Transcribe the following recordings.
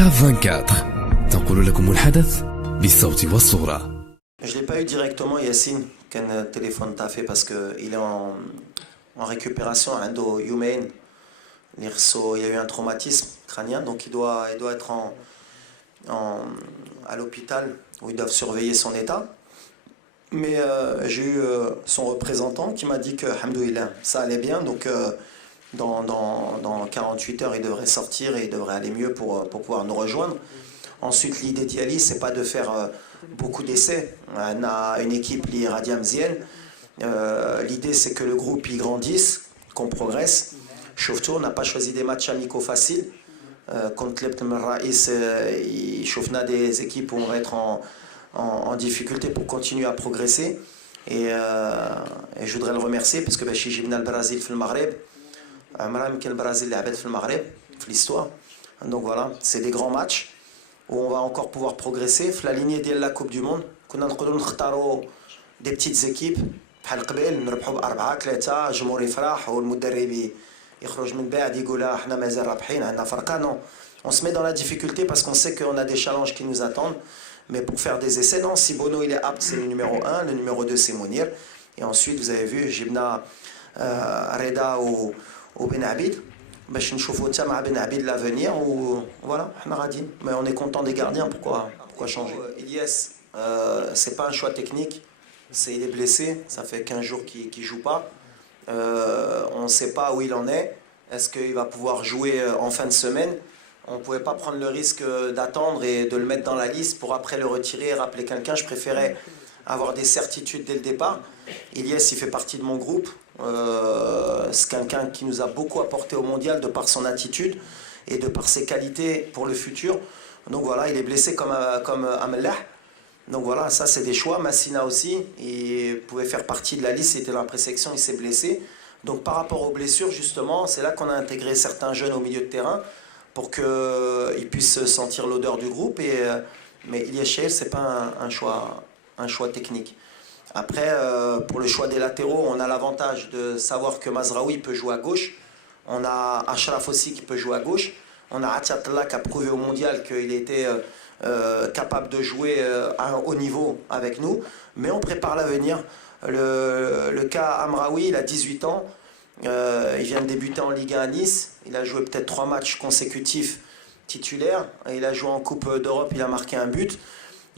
CAF 24 تنقل لكم الحدث بالصوت والصورة. Je l'ai pas eu directement, Yassine, qu'un téléphone t'a fait parce qu'il est en récupération à Indo-Humain. Il y a eu un traumatisme crânien, donc il doit être à l'hôpital où ils doivent surveiller son état. Mais j'ai eu son représentant qui m'a dit que, alhamdoulilah, ça allait bien, donc dans 48 heures, il devrait sortir et il devrait aller mieux pour pouvoir nous rejoindre. Ensuite, l'idée d'Yali, c'est pas de faire beaucoup d'essais. On a une équipe, l'Iradia Mzienne. L'idée, c'est que le groupe y grandisse, qu'on progresse. Chauvetour n'a pas choisi des matchs amicaux faciles. Contre Leptem Raïs, il chauffe des équipes où on va être en difficulté pour continuer à progresser. Et je voudrais le remercier parce que chez Jibna le Brésil fait le Maghreb. Amram qui le Brésil fait le Maghreb, l'histoire. Donc voilà, c'est des grands matchs où on va encore pouvoir progresser. La lignée de la Coupe du Monde, on a des petites équipes. بحال قبل نربحوا ب4-3 الجمهور يفرح والمدرب يخرج من بعد يقول احنا مازال رابحين عندنا فرقه. Non, on se met dans la difficulté parce qu'on sait qu'on a des challenges qui nous attendent, mais pour faire des essais, non, si Bono il est apte, c'est le numéro 1, le numéro 2 c'est Mounir, et ensuite vous avez vu Jibna Reda ou Ben Abid باش نشوفوا حتى مع Ben Abid l'avenir ou voilà, احنا غاديين. Mais on est content des gardiens, pourquoi changer. Ilyes, c'est pas un choix technique. Il est blessé, ça fait 15 jours qu'il ne joue pas. On ne sait pas où il en est. Est-ce qu'il va pouvoir jouer en fin de semaine? On ne pouvait pas prendre le risque d'attendre et de le mettre dans la liste pour après le retirer et rappeler quelqu'un. Je préférais avoir des certitudes dès le départ. Ilyes, il fait partie de mon groupe. C'est quelqu'un qui nous a beaucoup apporté au mondial de par son attitude et de par ses qualités pour le futur. Donc voilà, il est blessé comme Amellah. Donc voilà, ça c'est des choix. Massina aussi, il pouvait faire partie de la liste, il était dans la présélection, il s'est blessé. Donc par rapport aux blessures, justement, c'est là qu'on a intégré certains jeunes au milieu de terrain pour qu'ils puissent sentir l'odeur du groupe. Mais Ilyes, ce n'est pas un choix technique. Après, pour le choix des latéraux, on a l'avantage de savoir que Mazraoui peut jouer à gauche. On a Achraf aussi qui peut jouer à gauche. On a Atiatla qui a prouvé au mondial qu'il était capable de jouer à un haut niveau avec nous, mais on prépare l'avenir. Le cas Amraoui, il a 18 ans, il vient de débuter en Ligue 1 à Nice, il a joué peut-être 3 matchs consécutifs titulaires, et il a joué en Coupe d'Europe, il a marqué un but.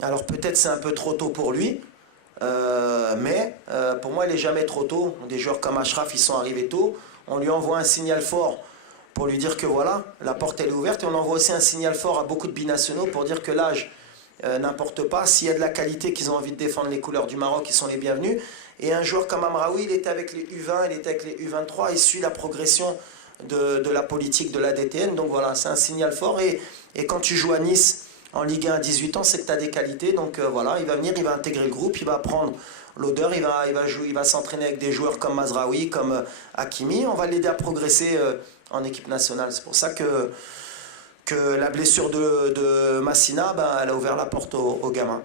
Alors peut-être c'est un peu trop tôt pour lui, mais pour moi il n'est jamais trop tôt. Des joueurs comme Achraf, ils sont arrivés tôt, on lui envoie un signal fort pour lui dire que voilà, la porte elle est ouverte, et on envoie aussi un signal fort à beaucoup de binationaux pour dire que l'âge n'importe pas. S'il y a de la qualité, qu'ils ont envie de défendre les couleurs du Maroc, ils sont les bienvenus. Et un joueur comme Amraoui, il était avec les U20, il était avec les U23, il suit la progression de la politique de l'ADTN. Donc voilà, c'est un signal fort. Et quand tu joues à Nice en Ligue 1 à 18 ans, c'est que tu as des qualités. Donc voilà, il va venir, il va intégrer le groupe, il va prendre l'odeur, il va s'entraîner avec des joueurs comme Mazraoui, comme Hakimi. On va l'aider à progresser en équipe nationale. C'est pour ça que la blessure de Massina, elle a ouvert la porte aux gamins.